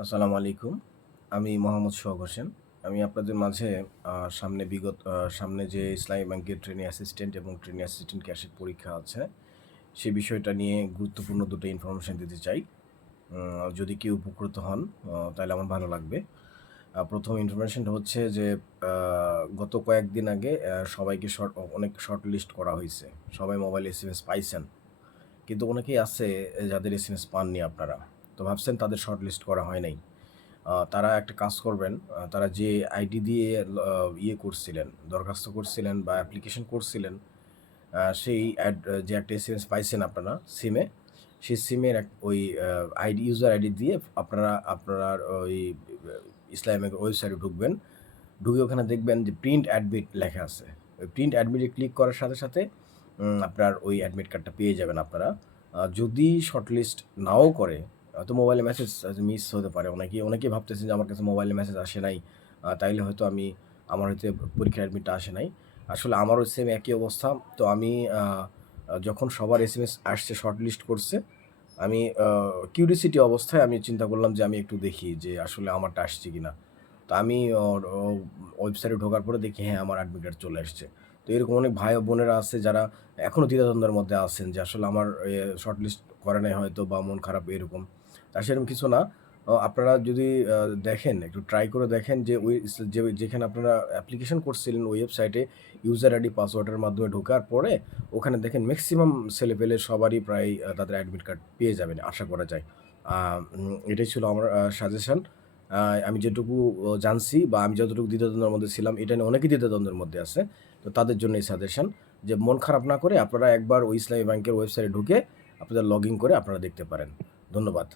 আসসালামু আলাইকুম। আমি মোহাম্মদ সোহাগ হোসেন। আমি আপনাদের মাঝে সামনে যে ইসলামী ব্যাংকের ট্রেনি অ্যাসিস্ট্যান্ট এবং ট্রেনি অ্যাসিস্ট্যান্ট ক্যাশিয়ার পরীক্ষা আছে, সে বিষয়টা নিয়ে গুরুত্বপূর্ণ দুটো ইনফরমেশন দিতে চাই। যদি কেউ উপকৃত হন তাহলে আমার ভালো লাগবে। প্রথম ইনফরমেশনটা হচ্ছে যে গত কয়েকদিন আগে সবাইকে অনেক শর্ট লিস্ট করা হইছে। সবাই মোবাইলে এসএমএস পাইছেন। কিন্তু অনেকেই আছে যাদের এসএমএস পাননি আপনারা। তো ভাবছেন তাদের শর্ট লিস্ট করা হয় নাই। তারা একটা কাজ করবেন, তারা যে আইডি দিয়ে করছিলেন, দরখাস্ত করছিলেন বা অ্যাপ্লিকেশন করছিলেন, সেই যে একটা এসএমএস পাইছেন আপনারা সিমে, সেই সিমের ওই ইউজার আইডি দিয়ে আপনার ওই ইসলামিক ওয়েবসাইটে ঢুকবেন। ঢুকে ওখানে দেখবেন যে প্রিন্ট অ্যাডমিট লেখা আছে। ওই প্রিন্ট অ্যাডমিটে ক্লিক করার সাথে সাথে আপনার ওই অ্যাডমিট কার্ডটা পেয়ে যাবেন আপনারা। যদি শর্টলিস্ট নাও করে, তো মোবাইলে মেসেজ মিস হতে পারে। অনেকেই ভাবতেছেন যে আমার কাছে মোবাইলে মেসেজ আসে নাই, তাইলে হয়তো আমার হয়তো পরীক্ষার অ্যাডমিটটা আসে নাই। আসলে আমারও সেম একই অবস্থা। তো আমি যখন সবার এসএমএস আসছে শর্টলিস্ট করছে, আমি কিউরিওসিটি অবস্থায় আমি চিন্তা করলাম যে আমি একটু দেখি যে আসলে আমারটা আসছে কিনা। তো আমি ওয়েবসাইটে ঢোকার পরে দেখি হ্যাঁ, আমার অ্যাডমিট কার্ড চলে আসছে। তো এরকম অনেক ভাই ও বোনেরা আছে যারা এখনও দ্বিধাদ্বন্দ্বের মধ্যে আছেন যে আসলে আমার শর্টলিস্ট করে নাই হয়তো বা মন খারাপ এরকম। সেরকম কিছু না। আপনারা যদি দেখেন, একটু ট্রাই করে দেখেন যে যেখানে আপনারা অ্যাপ্লিকেশন করছিলেন ওয়েবসাইটে ইউজার আইডি পাসওয়ার্ডের মাধ্যমে ঢোকার পরে ওখানে দেখেন ম্যাক্সিমাম ছেলেপেলে সবারই প্রায় তাদের অ্যাডমিট কার্ড পেয়ে যাবেন আশা করা যায়। এটাই ছিল আমার সাজেশন। আমি যেটুকু জানছি বা আমি যতটুকু দ্বিধাদ্বন্দ্বের মধ্যে ছিলাম, এটা নিয়ে অনেকেই দ্বিধাদ্বন্দ্বের মধ্যে আছে। তো তাদের জন্য এই সাজেশন যে মন খারাপ না করে আপনারা একবার ওই ইসলামী ব্যাংকের ওয়েবসাইটে ঢুকে আপনাদের লগইন করে আপনারা দেখতে পারেন। ধন্যবাদ।